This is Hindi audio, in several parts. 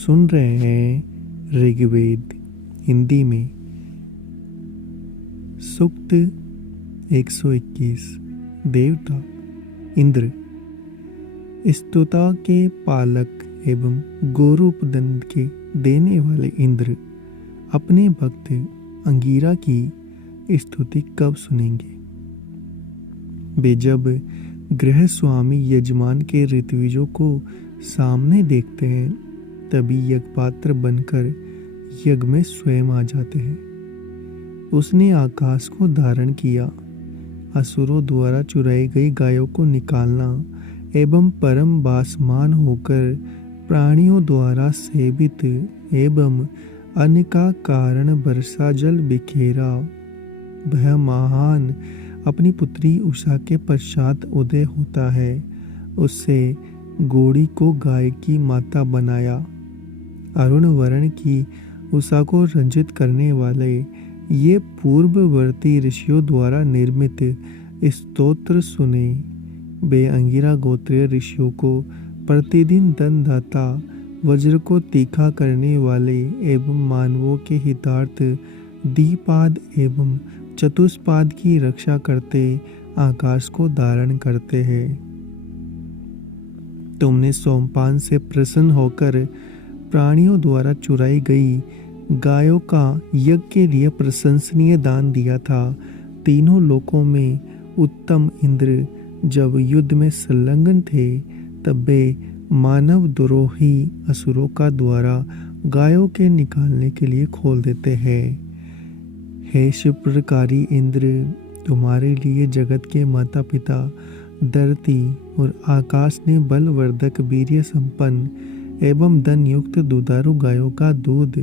सुन रहे हैं ऋग्वेद हिंदी में सूक्त 121। देवता इंद्र। स्तुता के पालक एवं गोरूप दंड के देने वाले इंद्र अपने भक्त अंगिरा की स्तुति कब सुनेंगे? वे जब गृह स्वामी यजमान के ऋत्विजों को सामने देखते हैं तभी यज्ञपात्र बनकर यज्ञ में स्वयं आ जाते हैं। उसने आकाश को धारण किया, असुरों द्वारा चुराई गई गायों को निकालना एवं परम बासमान होकर प्राणियों द्वारा सेवित एवं अन्न का कारण वर्षा जल बिखेरा। वह महान अपनी पुत्री उषा के पश्चात उदय होता है। उससे गोड़ी को गाय की माता बनाया। अरुण वर्ण की उषा को रंजित करने वाले ये पूर्ववर्ती ऋषियों द्वारा निर्मित स्तोत्र सुने। वे अंगिरा गोत्रीय ऋषियों को प्रतिदिन दंडदाता, वज्र को तीखा करने वाले एवं मानवों के हितार्थ द्विपाद एवं चतुष्पाद की रक्षा करते आकाश को धारण करते हैं। तुमने सोमपान से प्रसन्न होकर प्राणियों द्वारा चुराई गई गायों का यज्ञ के लिए प्रशंसनीय दान दिया था। तीनों लोकों में उत्तम इंद्र जब युद्ध में संलग्न थे तब वे मानव द्रोही असुरों का द्वारा गायों के निकालने के लिए खोल देते हैं। हे शिप्रकारी इंद्र, तुम्हारे लिए जगत के माता पिता धरती और आकाश ने बलवर्धक वीर्य संपन्न एवं धन युक्त दुधारू गायों का दूध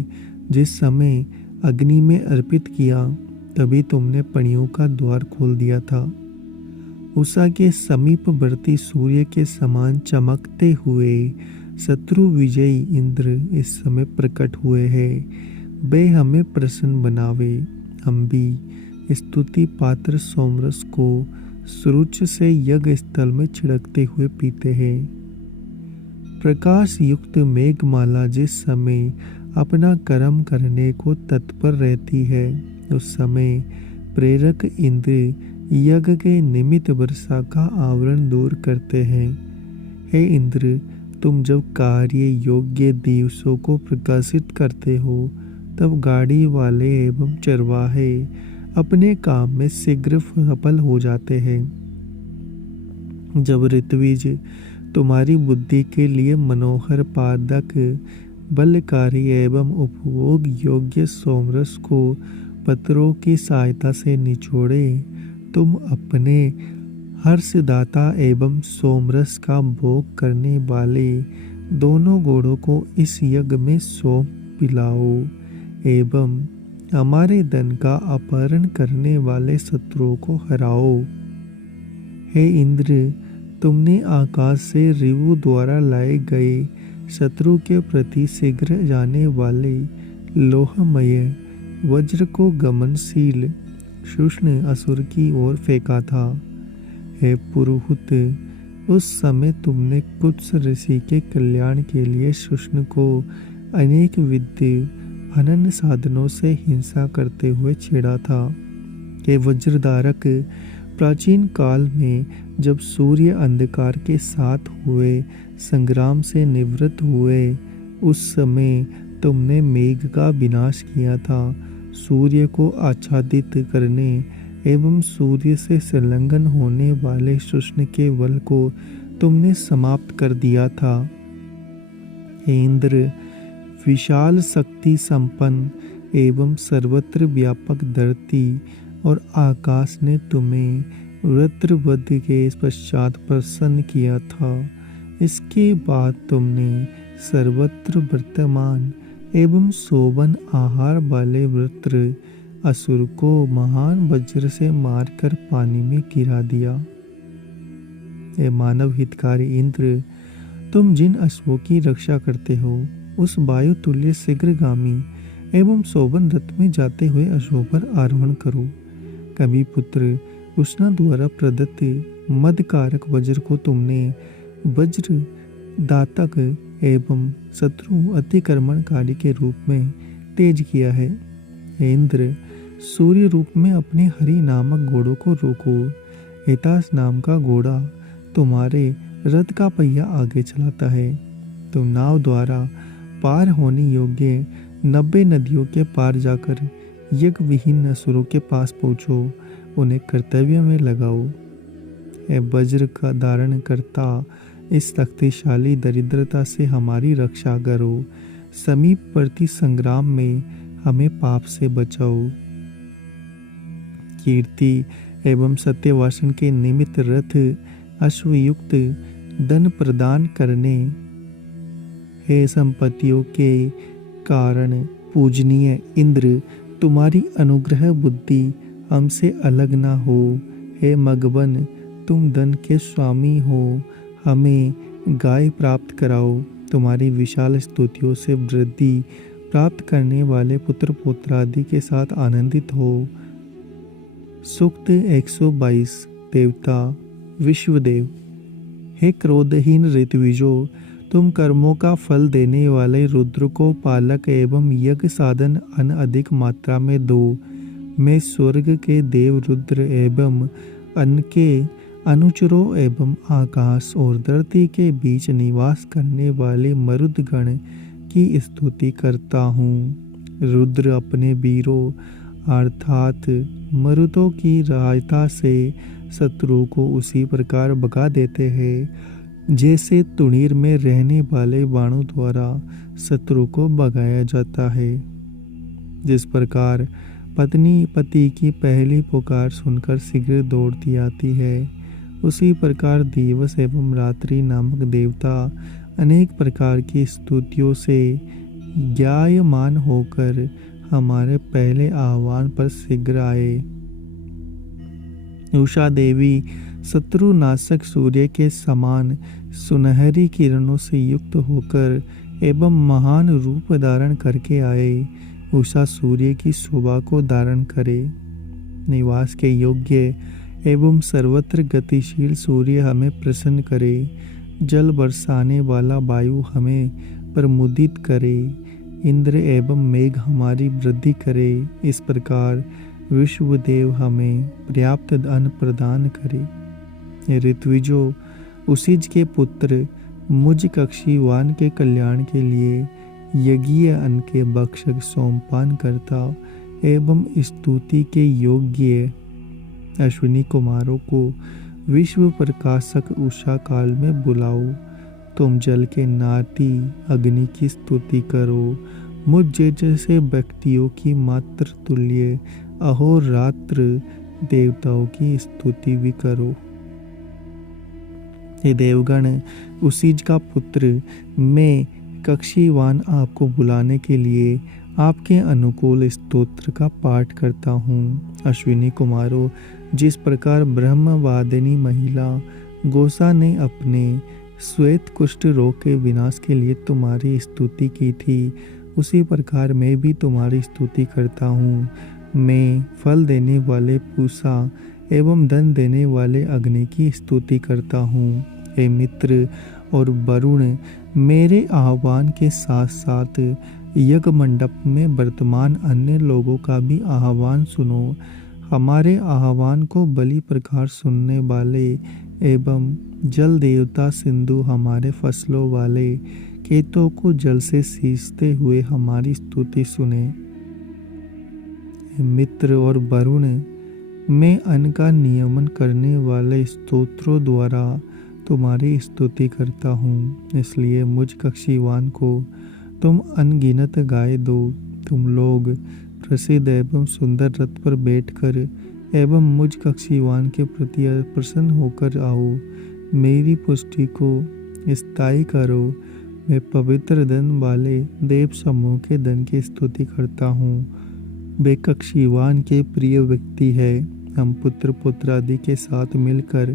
जिस समय अग्नि में अर्पित किया तभी तुमने पणियों का द्वार खोल दिया था। उषा के समीपवर्ती सूर्य के समान चमकते हुए शत्रु विजयी इंद्र इस समय प्रकट हुए हैं। वे हमें प्रसन्न बनावे। हम भी स्तुति पात्र सोमरस को सुरुच से यज्ञ स्थल में छिड़कते हुए पीते हैं। प्रकाश युक्त मेघमाला जिस समय अपना कर्म करने को तत्पर रहती है उस समय प्रेरक इंद्र यज्ञ के निमित्त वर्षा का आवरण दूर करते हैं। हे इंद्र, तुम जब कार्य योग्य दिवसों को प्रकाशित करते हो तब गाड़ी वाले एवं चरवाहे अपने काम में शीघ्र सफल हो जाते हैं। जब ऋत्विज तुम्हारी बुद्धि के लिए मनोहर पादक बलकारी एवं उपभोग योग्य सोमरस को पत्रों की सहायता से निचोड़े, तुम अपने हर्षदाता एवं सोमरस का भोग करने वाले दोनों घोड़ों को इस यज्ञ में सौंप पिलाओ एवं हमारे धन का अपहरण करने वाले शत्रुओं को हराओ। हे इंद्र, तुमने आकाश से ऋभु द्वारा लाए गए शत्रु के प्रति शीघ्र जाने वाले लोहमय वज्र को गमनशील शुष्ण असुर की ओर फेंका था। हे पुरुहूत, उस समय तुमने कुत्स ऋषि के कल्याण के लिए शुष्ण को अनेक विद्य अनन्य साधनों से हिंसा करते हुए छेड़ा था। हे वज्रधारक, प्राचीन काल में जब सूर्य अंधकार के साथ हुए संग्राम से निवृत्त हुए उस समय तुमने मेघ का विनाश किया था। सूर्य को आच्छादित करने एवं सूर्य से संलग्न होने वाले शुष्ण के बल को तुमने समाप्त कर दिया था। हे इंद्र, विशाल शक्ति संपन्न एवं सर्वत्र व्यापक धरती और आकाश ने तुम्हें वृत्रवध के पश्चात प्रसन्न किया था। इसके बाद तुमने सर्वत्र वर्तमान एवं शोभन आहार वाले वृत्र असुर को महान वज्र से मारकर पानी में गिरा दिया। हे मानव हितकारी इंद्र, तुम जिन अश्वों की रक्षा करते हो उस वायु तुल्य शीघ्रगामी एवं शोभन रथ में जाते हुए अश्वों पर आरोहण करो। कभी पुत्र उष्णा द्वारा प्रदत्त मदकारक वज्र को तुमने वज्र दातक एवं शत्रु अतिक्रमणकारी के रूप में तेज किया है। हे इंद्र, सूर्य रूप में अपने हरि नामक घोड़ों को रोको। एतास नाम का घोड़ा तुम्हारे रथ का पहिया आगे चलाता है। तुम नाव द्वारा पार होने योग्य 90 नदियों के पार जाकर यज्ञ विहीन असुरों के पास पहुँचो, उन्हें कर्तव्य में लगाओ। हे वज्र का धारण करता, इस शक्तिशाली दरिद्रता से हमारी रक्षा करो। समीपवर्ती संग्राम में हमें पाप से बचाओ। कीर्ति एवं सत्यवासन के निमित्त रथ अश्वयुक्त धन प्रदान करने, हे संपत्तियों के कारण पूजनीय इंद्र, तुम्हारी अनुग्रह बुद्धि हमसे अलग ना हो। हे मगवन, तुम धन के स्वामी हो, हमें गाय प्राप्त कराओ। तुम्हारी विशाल स्तुतियों से वृद्धि प्राप्त करने वाले पुत्र पौत्रादि के साथ आनंदित हो। सूक्त 122। देवता विश्वदेव। हे क्रोधहीन ऋत्विजो, तुम कर्मों का फल देने वाले रुद्र को पालक एवं यज्ञ साधन अन्न अधिक मात्रा में दो। मैं स्वर्ग के देव रुद्र एवं अन्न के अनुचरों एवं आकाश और धरती के बीच निवास करने वाले मरुदगण की स्तुति करता हूँ। रुद्र अपने वीरों अर्थात मरुतों की सहायता से शत्रु को उसी प्रकार भगा देते हैं जैसे तुणीर में रहने वाले बाणों द्वारा शत्रु को भगाया जाता है। जिस प्रकार पत्नी पति की पहली पुकार सुनकर शीघ्र दौड़ती आती है, उसी प्रकार दिवस एवं रात्रि नामक देवता अनेक प्रकार की स्तुतियों से ज्ञायमान होकर हमारे पहले आह्वान पर शीघ्र आए। उषा देवी शत्रुनाशक सूर्य के समान सुनहरी किरणों से युक्त होकर एवं महान रूप धारण करके आए। उषा सूर्य की शोभा को धारण करे। निवास के योग्य एवं सर्वत्र गतिशील सूर्य हमें प्रसन्न करे। जल बरसाने वाला वायु हमें प्रमुदित करे। इंद्र एवं मेघ हमारी वृद्धि करे। इस प्रकार विश्वदेव हमें पर्याप्त अन्न प्रदान करे। ऋत्विजो, उसीज के पुत्र मुझ कक्षीवान के कल्याण के लिए यज्ञीय अन्न के भक्षक सोमपान करता एवं स्तुति के योग्य अश्विनी कुमारों को विश्व प्रकाशक उषा काल में बुलाओ। तुम जल के नाती अग्नि की स्तुति करो। मुझ जैसे व्यक्तियों की मात्र तुल्य अहोरात्र देवताओं की स्तुति भी करो। हे देवगण, उसीज का पुत्र मैं कक्षीवान आपको बुलाने के लिए आपके अनुकूल स्तोत्र का पाठ करता हूँ। अश्विनी कुमारों, जिस प्रकार ब्रह्मवादिनी महिला गोसा ने अपने श्वेत कुष्ठ रोग के विनाश के लिए तुम्हारी स्तुति की थी, उसी प्रकार मैं भी तुम्हारी स्तुति करता हूँ। मैं फल देने वाले पूषा एवं धन देने वाले अग्नि की स्तुति करता हूँ। हे मित्र और वरुण, मेरे आह्वान के साथ साथ यज्ञ मंडप में वर्तमान अन्य लोगों का भी आह्वान सुनो। हमारे आह्वान को बलि प्रकार सुनने वाले एवं जल देवता सिंधु हमारे फसलों वाले खेतों को जल से सींचते हुए हमारी स्तुति सुने। मित्र और वरुण, मैं अन्न का नियमन करने वाले स्तोत्रों द्वारा तुम्हारी स्तुति करता हूँ, इसलिए मुझ कक्षीवान को तुम अनगिनत गाय दो। तुम लोग प्रसिद्ध एवं सुंदर रथ पर बैठकर एवं मुझ कक्षीवान के प्रति प्रसन्न होकर आओ। मेरी पुष्टि को स्थायी करो। मैं पवित्र धन वाले देव समूह के धन की स्तुति करता हूँ। वे कक्षीवान के प्रिय व्यक्ति है। हम पुत्र पुत्र आदि के साथ मिलकर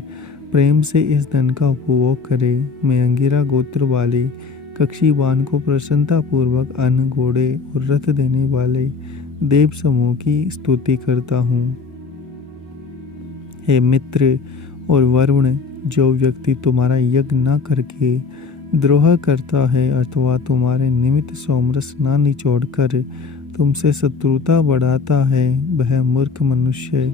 प्रेम से इस धन का उपभोग करें। मैं अंगिरा गोत्र वाले कक्षीवान को प्रसन्नता पूर्वक अन्न, घोड़े और रथ देने वाले देव समूह की स्तुति करता हूँ। हे मित्र और वरुण, जो व्यक्ति तुम्हारा यज्ञ न करके द्रोह करता है अथवा तुम्हारे निमित्त सोमरस ना निचोड़कर तुमसे शत्रुता बढ़ाता है, वह मूर्ख मनुष्य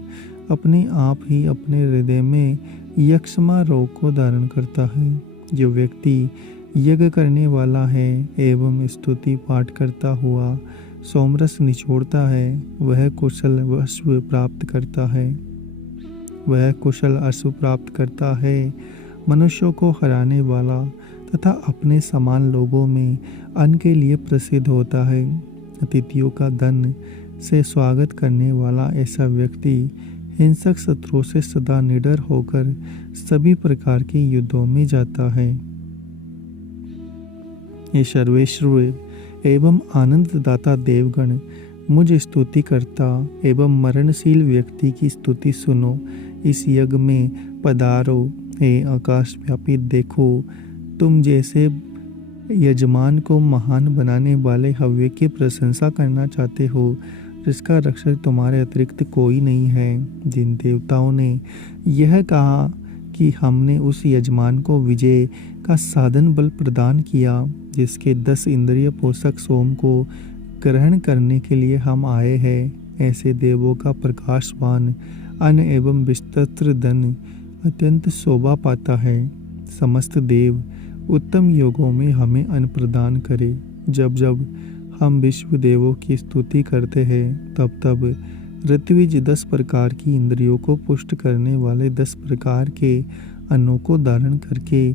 अपने आप ही अपने हृदय में यक्षमा रोग को धारण करता है। जो व्यक्ति यज्ञ करने वाला है एवं स्तुति पाठ करता हुआ सोमरस निचोड़ता है, वह कुशल अश्व प्राप्त करता है। वह कुशल अश्व प्राप्त करता है, मनुष्यों को हराने वाला तथा अपने समान लोगों में अन्न के लिए प्रसिद्ध होता है। अतिथियों का धन से स्वागत करने वाला ऐसा व्यक्ति हिंसक शत्रुओं से सदा निडर होकर सभी प्रकार के युद्धों में जाता है। ये सर्वेश्वर एवं आनंददाता देवगण, मुझ स्तुति करता एवं मरणशील व्यक्ति की स्तुति सुनो। इस यज्ञ में पधारो, हे आकाश व्यापी, देखो तुम जैसे यजमान को महान बनाने वाले हव्य की प्रशंसा करना चाहते हो, जिसका रक्षक तुम्हारे अतिरिक्त कोई नहीं है। जिन देवताओं ने यह कहा कि हमने उस यजमान को विजय का साधन बल प्रदान किया, जिसके 10 इंद्रिय पोषक सोम को ग्रहण करने के लिए हम आए हैं, ऐसे देवों का प्रकाशवान अन्न एवं विस्तृत धन अत्यंत शोभा पाता है। समस्त देव उत्तम योगों में हमें अन्न प्रदान करे। जब जब हम विश्व देवों की स्तुति करते हैं, तब तब ऋत्विज 10 प्रकार की इंद्रियों को पुष्ट करने वाले 10 प्रकार के अन्नों को धारण करके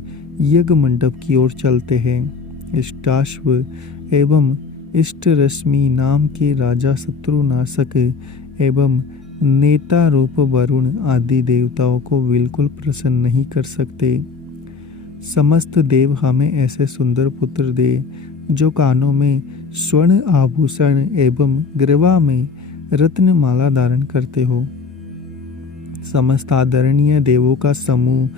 यज्ञ मंडप की ओर चलते हैं। इष्टाश्व एवं इष्ट रश्मि नाम के राजा शत्रुनाशक एवं नेता रूप वरुण आदि देवताओं को बिल्कुल प्रसन्न नहीं कर सकते। समस्त देव हमें ऐसे सुंदर पुत्र दे, जो कानों में स्वर्ण आभूषण एवं ग्रीवा में रत्नमाला धारण करते हो। समस्त आदरणीय देवों का समूह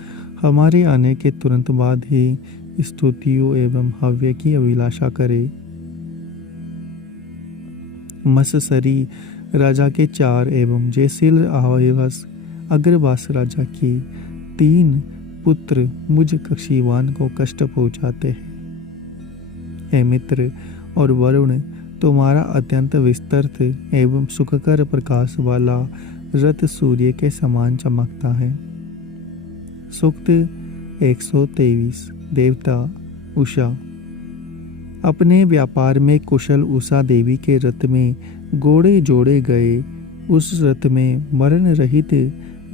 हमारे आने के तुरंत बाद ही स्तुतियों एवं हव्य की अभिलाषा करे। मत्सरी राजा के 4 एवं जयशील अवयवस अग्रवास राजा की 3 पुत्र मुझ कक्षीवान को कष्ट पहुँचाते हैं। हे मित्र और वरुण, तुम्हारा अत्यंत विस्तृत एवं सुखकर प्रकाश वाला रथ सूर्य के समान चमकता है। सूक्त 123। देवता उषा। अपने व्यापार में कुशल उषा देवी के रथ में घोड़े जोड़े गए। उस रथ में मरण रहित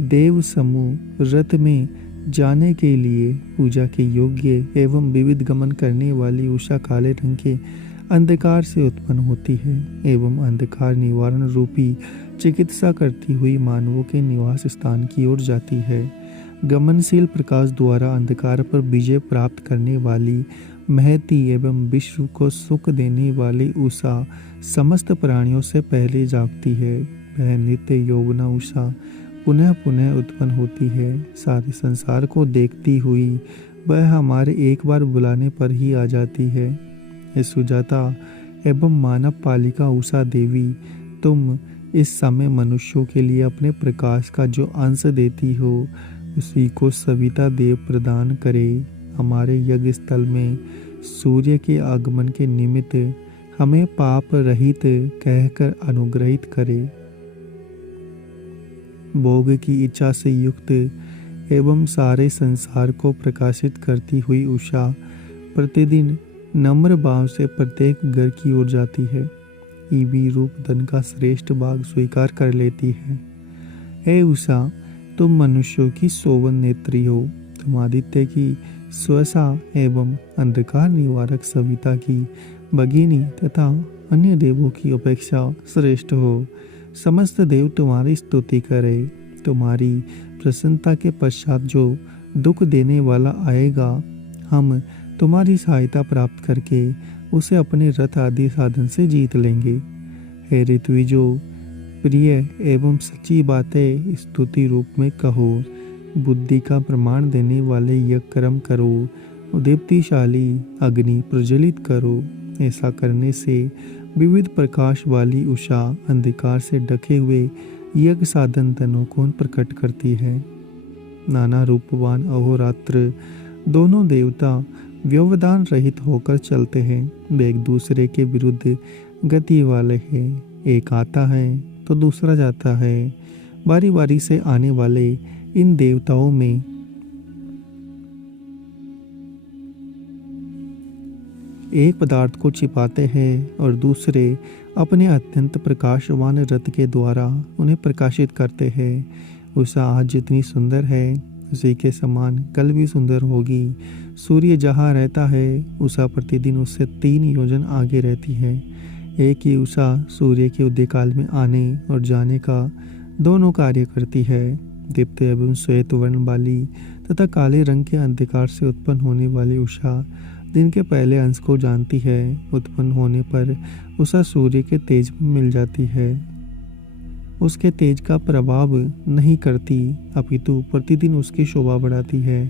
देव समूह रथ में जाने के लिए पूजा के योग्य एवं विविध गमन करने वाली उषा काले रंग के अंधकार से उत्पन्न होती है एवं अंधकार निवारण रूपी चिकित्सा करती हुई मानवों के निवास स्थान की ओर जाती है। गमनशील प्रकाश द्वारा अंधकार पर विजय प्राप्त करने वाली महती एवं विश्व को सुख देने वाली उषा समस्त प्राणियों से पहले जागती है। वह नित्य यौवना उषा पुनः पुनः उत्पन्न होती है। सारे संसार को देखती हुई वह हमारे एक बार बुलाने पर ही आ जाती है। हे सुजाता एवं मानव पालिका उषा देवी, तुम इस समय मनुष्यों के लिए अपने प्रकाश का जो अंश देती हो, उसी को सविता देव प्रदान करे। हमारे यज्ञ स्थल में सूर्य के आगमन के निमित्त हमें पाप रहित कहकर अनुग्रहित करे। भोग की इच्छा से युक्त एवं सारे संसार को प्रकाशित करती हुई उषा प्रतिदिन नम्र भाव से प्रत्येक घर की ओर जाती है। ईवी रूप धन का श्रेष्ठ भाग स्वीकार कर लेती है। हे उषा, तुम मनुष्यों की सोवन नेत्री हो। तुम आदित्य की स्वसा एवं अंधकार निवारक सविता की भगिनी तथा अन्य देवों की अपेक्षा श्रेष्ठ हो। समस्त देव तुम्हारी स्तुति करे। तुम्हारी प्रसन्नता के पश्चात जो दुख देने वाला आएगा, हम तुम्हारी सहायता प्राप्त करके उसे अपने रथ आदि साधन से जीत लेंगे। हे ऋत्विजो, प्रिय एवं सच्ची बातें स्तुति रूप में कहो। बुद्धि का प्रमाण देने वाले यज्ञ कर्म करो। दीप्तिशाली अग्नि प्रज्वलित करो। ऐसा करने से विविध प्रकाश वाली उषा अंधकार से ढके हुए यज्ञ साधन तनों को प्रकट करती है। नाना रूपवान अहोरात्र दोनों देवता व्यवधान रहित होकर चलते हैं। वे एक दूसरे के विरुद्ध गति वाले हैं। एक आता है तो दूसरा जाता है। बारी बारी से आने वाले इन देवताओं में एक पदार्थ को छिपाते हैं और दूसरे अपने अत्यंत प्रकाशवान रथ के द्वारा उन्हें प्रकाशित करते हैं। उषा आज जितनी सुंदर है उसी के समान कल भी सुंदर होगी। सूर्य जहाँ रहता है उषा प्रतिदिन उससे 3 योजन आगे रहती है। एक ही उषा सूर्य के उदय काल में आने और जाने का दोनों कार्य करती है। दीप्त एवं श्वेत वर्ण वाली तथा काले रंग के अंधकार से उत्पन्न होने वाली उषा दिन के पहले अंश को जानती है। उत्पन्न होने पर उषा सूर्य के तेज में मिल जाती है। उसके तेज का प्रभाव नहीं करती अपितु प्रतिदिन उसकी शोभा बढ़ाती है।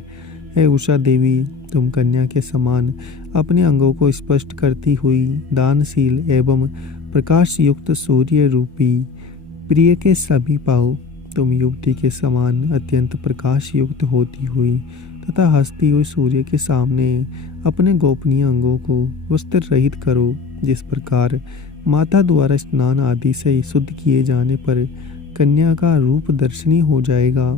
हे उषा देवी, तुम कन्या के समान अपने अंगों को स्पष्ट करती हुई दानशील एवं प्रकाश युक्त सूर्य रूपी प्रिय के समीप आओ। तुम युवती के समान अत्यंत प्रकाश युक्त होती हुई तथा हंसती हुई सूर्य के सामने अपने गोपनीय अंगों को वस्त्र रहित करो। जिस प्रकार माता द्वारा स्नान आदि से शुद्ध किए जाने पर कन्या का रूप दर्शनीय हो जाएगा,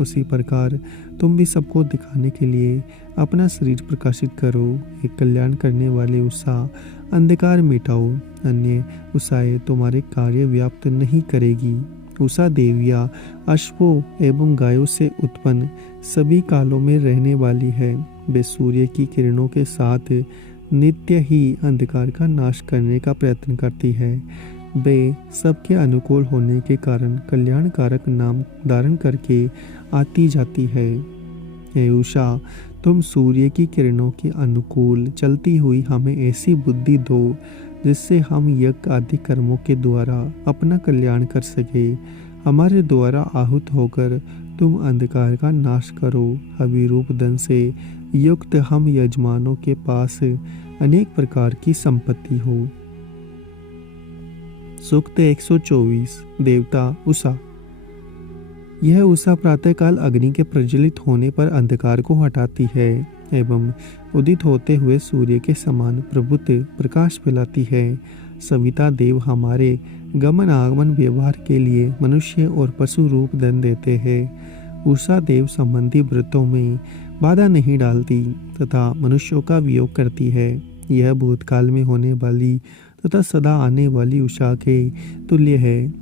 उसी प्रकार तुम भी सबको दिखाने के लिए अपना शरीर प्रकाशित करो। एक कल्याण करने वाले उषा, अंधकार मिटाओ। अन्य उषाएं तुम्हारे कार्य व्याप्त नहीं करेगी। उषा देविया अश्वों एवं गायों से उत्पन्न सभी कालों में रहने वाली है। वे सूर्य की किरणों के साथ नित्य ही अंधकार का नाश करने का प्रयत्न करती है। वे सबके अनुकूल होने के कारण कल्याणकारक नाम धारण करके आती जाती है। हे उषा, तुम सूर्य की किरणों के अनुकूल चलती हुई हमें ऐसी बुद्धि दो जिससे हम यज्ञ आदि कर्मों के द्वारा अपना कल्याण कर सके। हमारे द्वारा आहूत होकर तुम अंधकार का नाश करो। अभिरूप धन से युक्त हम यजमानों के पास अनेक प्रकार की संपत्ति हो। सूक्त 124। देवता उषा। यह उषा प्रातःकाल अग्नि के प्रज्वलित होने पर अंधकार को हटाती है एवं उदित होते हुए सूर्य के समान प्रभुत प्रकाश फैलाती है। सविता देव हमारे गमन आगमन व्यवहार के लिए मनुष्य और पशु रूप धन देते हैं। उषा देव संबंधी व्रतों में बाधा नहीं डालती तथा मनुष्यों का वियोग करती है। यह भूतकाल में होने वाली तथा सदा आने वाली उषा के तुल्य है।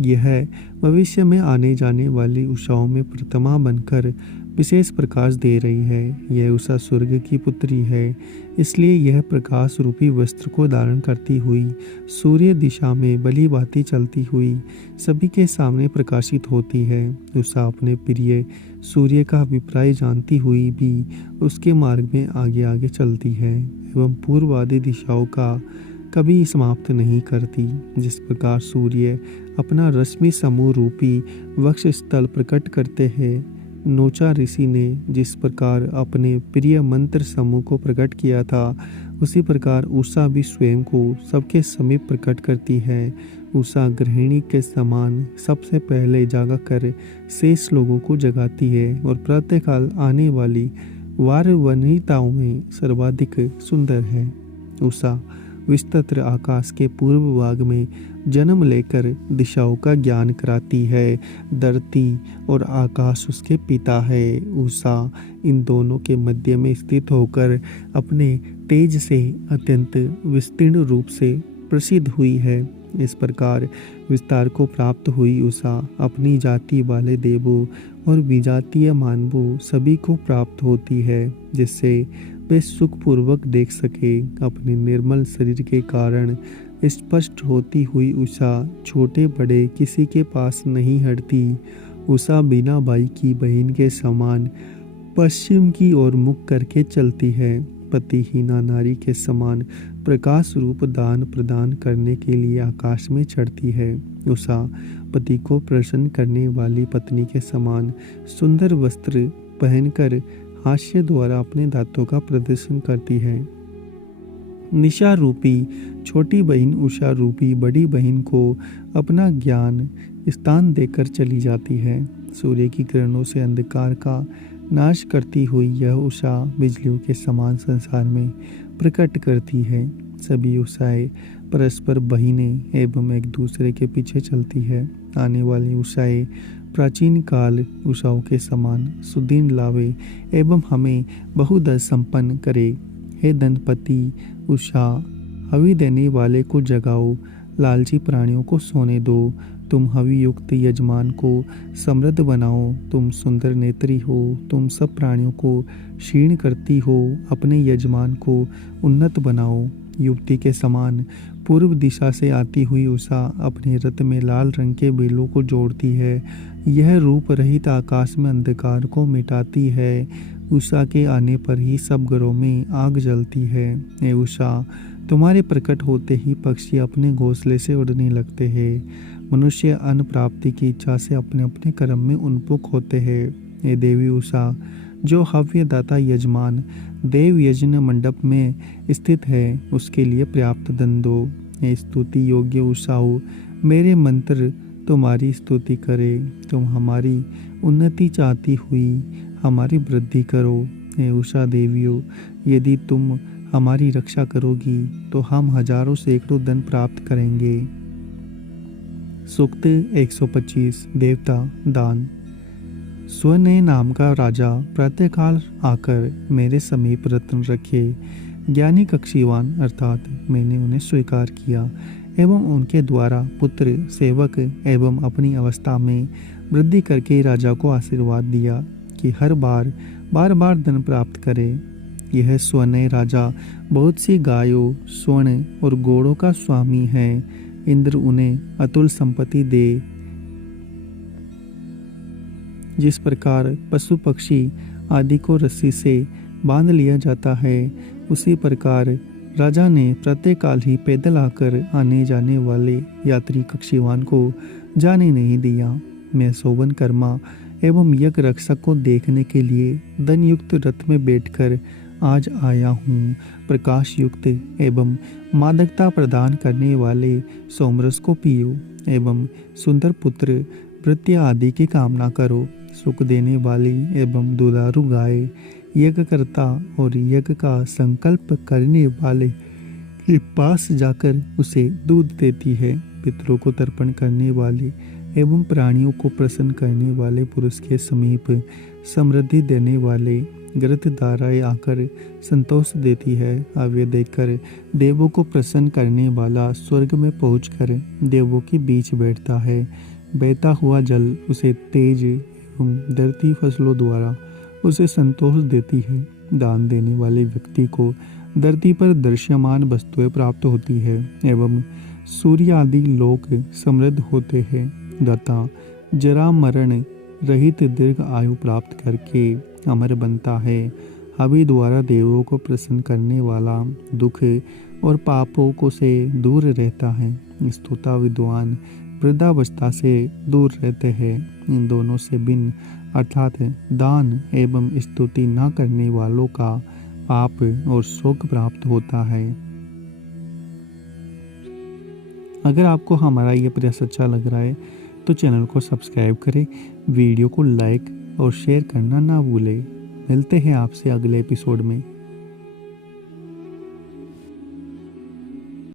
यह भविष्य में आने जाने वाली उषाओं में प्रथमा बनकर विशेष प्रकाश दे रही है। यह उषा स्वर्ग की पुत्री है, इसलिए यह प्रकाश रूपी वस्त्र को धारण करती हुई सूर्य दिशा में भली भांति चलती हुई सभी के सामने प्रकाशित होती है। उषा अपने प्रिय सूर्य का अभिप्राय जानती हुई भी उसके मार्ग में आगे आगे चलती है एवं पूर्व आदि दिशाओं का कभी समाप्त नहीं करती। जिस प्रकार सूर्य अपना रश्मि समूह रूपी वक्ष स्थल प्रकट करते हैं, नोचा ऋषि ने जिस प्रकार अपने प्रिय मंत्र समूह को प्रकट किया था, उसी प्रकार उषा भी स्वयं को सबके समीप प्रकट करती है। उषा गृहिणी के समान सबसे पहले जागा कर शेष लोगों को जगाती है और प्रातःकाल आने वाली वार वनिताओं में सर्वाधिक सुंदर है। उषा विस्तृत आकाश के पूर्व भाग में जन्म लेकर दिशाओं का ज्ञान कराती है। धरती और आकाश उसके पिता है। उषा इन दोनों के मध्य में स्थित होकर अपने तेज से अत्यंत विस्तीर्ण रूप से प्रसिद्ध हुई है। इस प्रकार विस्तार को प्राप्त हुई उषा अपनी जाति वाले देवों और विजातीय मानवों सभी को प्राप्त होती है, जिससे वे सुखपूर्वक देख सके। अपने निर्मल शरीर के कारण स्पष्ट होती हुई उषा छोटे बड़े किसी के पास नहीं हटती। उषा बिना बाई की बहन के समान पश्चिम की ओर मुख करके चलती है। पतिहीना नारी के समान प्रकाश रूप दान प्रदान करने के लिए आकाश में चढ़ती है। उषा पति को प्रसन्न करने वाली पत्नी के समान सुंदर वस्त्र पहनकर हास्य द्वारा अपने दांतों का प्रदर्शन करती है। निशा रूपी छोटी बहन उषा रूपी बड़ी बहन को अपना ज्ञान स्थान देकर चली जाती है। सूर्य की किरणों से अंधकार का नाश करती हुई यह उषा बिजलियों के समान संसार में प्रकट करती है। सभी उषाएं परस्पर बहिने एवं एक दूसरे के पीछे चलती है। आने वाली उषाएं प्राचीन काल उषाओं के समान सुदिन लावे एवं हमें बहुधा संपन्न करे। हे धनपति उषा, हवि देने वाले को जगाओ, लालची प्राणियों को सोने दो। तुम हवि युक्त यजमान को समृद्ध बनाओ। तुम सुंदर नेत्री हो, तुम सब प्राणियों को क्षीण करती हो, अपने यजमान को उन्नत बनाओ। युवती के समान पूर्व दिशा से आती हुई उषा अपने रथ में लाल रंग के बेलों को जोड़ती है। यह रूप रहित आकाश में अंधकार को मिटाती है। उषा के आने पर ही सब घरों में आग जलती है। ए उषा, तुम्हारे प्रकट होते ही पक्षी अपने घोंसले से उड़ने लगते हैं। मनुष्य अन्न प्राप्ति की इच्छा से अपने अपने कर्म में उन्मुख होते हैं। ये देवी उषा, जो हव्यदाता यजमान देव यज्ञ मंडप में स्थित है, उसके लिए पर्याप्त धन दो। ये स्तुति योग्य उषाओ, मेरे मंत्र तुम्हारी स्तुति करे। तुम हमारी उन्नति चाहती हुई हमारी वृद्धि करो। हे उषा देवियों, यदि तुम हमारी रक्षा करोगी तो हम हजारों सैकड़ों धन प्राप्त करेंगे। सूक्त 125 देवता दान। स्वने नाम का राजा प्रातःकाल आकर मेरे समीप रत्न रखे। ज्ञानी कक्षीवान अर्थात मैंने उन्हें स्वीकार किया एवं उनके द्वारा पुत्र सेवक एवं अपनी अवस्था में वृद्धि करके राजा को आशीर्वाद दिया कि हर बार बार धन प्राप्त करे। यह स्वर्ण राजा बहुत सी गायों, स्वर्ण और घोड़ों का स्वामी है। इंद्र उन्हें अतुल संपत्ति दे। जिस प्रकार पशु पक्षी आदि को रस्सी से बांध लिया जाता है, उसी प्रकार राजा ने प्रातःकाल ही पैदल आकर आने जाने वाले यात्री कक्षीवान को जाने नहीं दिया। मैं शोभन कर्मा एवं यज्ञ रक्षक को देखने के लिए धन युक्त रथ में बैठकर आज आया हूँ। प्रकाश युक्त एवं मादकता प्रदान करने वाले सोमरस को पियो एवं सुंदर पुत्र वृत्ति आदि की कामना करो। सुख देने वाली एवं दुधारू गाय यज्ञकर्ता और यज्ञ का संकल्प करने वाले के पास जाकर उसे दूध देती है। पितरों को तर्पण करने वाले एवं प्राणियों को प्रसन्न करने वाले पुरुष के समीप समृद्धि देने वाले गृहधाराएं आकर संतोष देती है। अब यह देखकर देवों को प्रसन्न करने वाला स्वर्ग में पहुंचकर देवों के बीच बैठता है। बहता हुआ जल उसे तेज एवं धरती फसलों द्वारा उसे संतोष देती है। दान देने वाले व्यक्ति को धरती पर दृश्यमान वस्तुएं प्राप्त होती है एवं सूर्य आदि लोक समृद्ध होते हैं। दाता जरा मरण रहित दीर्घ आयु प्राप्त करके अमर बनता है। हवि द्वारा देवों को प्रसन्न करने वाला दुख और पापों को से दूर रहता है। स्तुता विद्वान वृद्धावस्था से दूर रहते हैं। इन दोनों से भिन्न अर्थात दान एवं स्तुति न करने वालों का पाप और शोक प्राप्त होता है। अगर आपको हमारा ये प्रयास अच्छा लग रहा है तो चैनल को सब्सक्राइब करें, वीडियो को लाइक और शेयर करना ना भूलें। मिलते हैं आपसे अगले एपिसोड में।